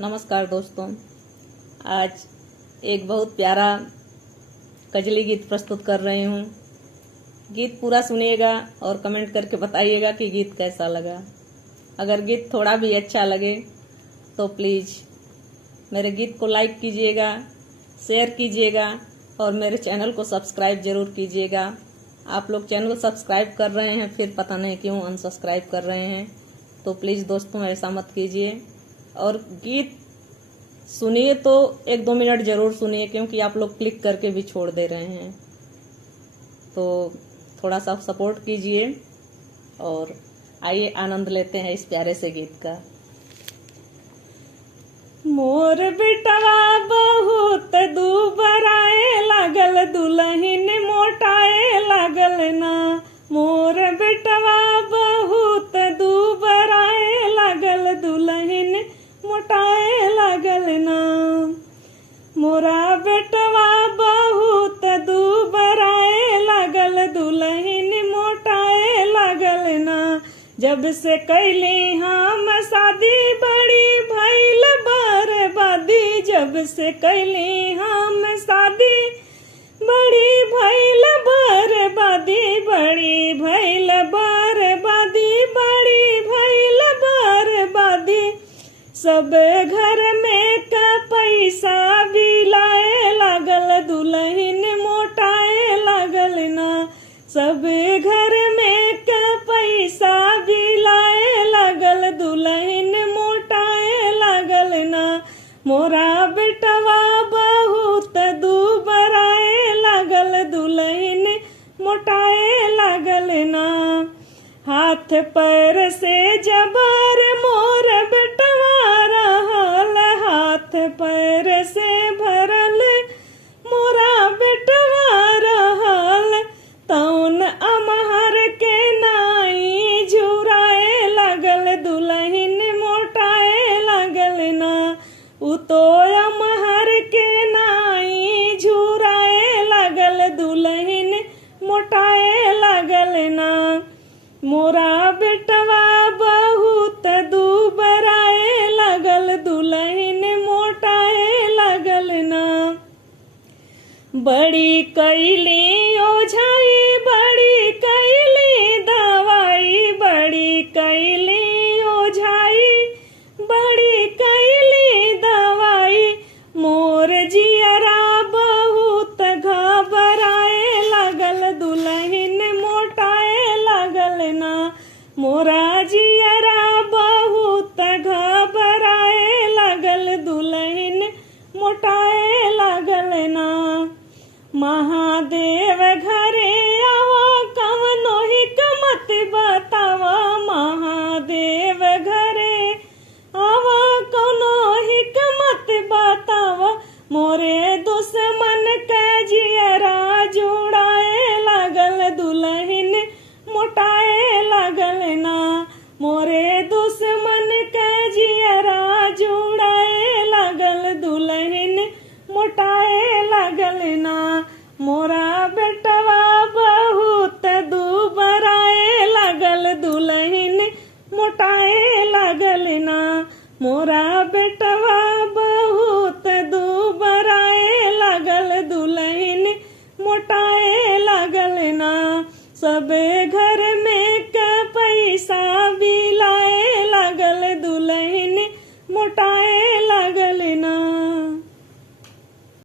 नमस्कार दोस्तों, आज एक बहुत प्यारा कजली गीत प्रस्तुत कर रही हूँ। गीत पूरा सुनिएगा और कमेंट करके बताइएगा कि गीत कैसा लगा। अगर गीत थोड़ा भी अच्छा लगे तो प्लीज़ मेरे गीत को लाइक कीजिएगा, शेयर कीजिएगा और मेरे चैनल को सब्सक्राइब जरूर कीजिएगा। आप लोग चैनल सब्सक्राइब कर रहे हैं, फिर पता नहीं क्यों अनसब्सक्राइब कर रहे हैं, तो प्लीज़ दोस्तों ऐसा मत कीजिए। और गीत सुनिए तो 1-2 मिनट जरूर सुनिए, क्योंकि आप लोग क्लिक करके भी छोड़ दे रहे हैं, तो थोड़ा सा सपोर्ट कीजिए। और आइए आनंद लेते हैं इस प्यारे से गीत का। मोर बेटवा बहुत दुबराए लागल, दुल्हन मोटाए लागल ना। मोर बेटवा बहुत दुबराए लागल, दुल्हन मोटाए लागल ना। मोरा बेटवा बहुत दुबराए लागल, दुल्हन मोटाए लागल ना। जब से कैली हम शादी बड़ी भइल बर्बादी, जब से कैली हम शादी बड़ी भइल बर्बादी, बड़ी भइल बर्बादी, बड़ी भइल बर्बादी। सब घर में का पैसा बिलाए लागल, दुल्हन मोटाए लागल ना। सब घर में का पैसा बिलाए लागल, दुल्हन मोटाए लागल ना। मोरा बेटवा बहुत दुबराए लागल, दुल्हन मोटाए लागल ना। हाथ पैर से जबर मोर बेटवा रहल, हाथ पैर से भरल मोरा बेटवा रहल। तौन अमहर के नाई झुराए लागल, दुल्हन मोटाए लागल ना। उतो अमहर के नाई झुराए लागल, दुल्हन मोटाए लागल ना। मोरा बेटवा बहुत दुबराए लागल, दुल्हन मोटाए लागल ना। बड़ी कैली ओझाई, बड़ी कैली दवाई, बड़ी कैली ओझाई, बड़ी कैली दवाई। मोर जियरा बहुत घबराए लागल, दुल्हन मोटाए लागल ना। मोरा जियरा बहुत घबराए लागल, दुल्हन मोटाए लागल ना। महादेव घरे आवा कवनो हिकमत बतावा, महादेव घरे आवा कवनो हिकमत बतावा। मोरे दुश्मन के जियरा जुड़ाए लागल, दुल्हन मोटाए लागल ना। मोरे दुश्मन के जियरा जुड़ाए लागल, दुल्हन मोटाए लागल ना। मोरा बेटवा बहुत दुबराए लागल, दुल्हन मोटाए लागल ना। मोरा बेटवा बहुत दुबराए लागल, दुल्हन मोटाए लागल ना। सब घर में का पैसा बिलाए लागल, दुल्हन मोटाए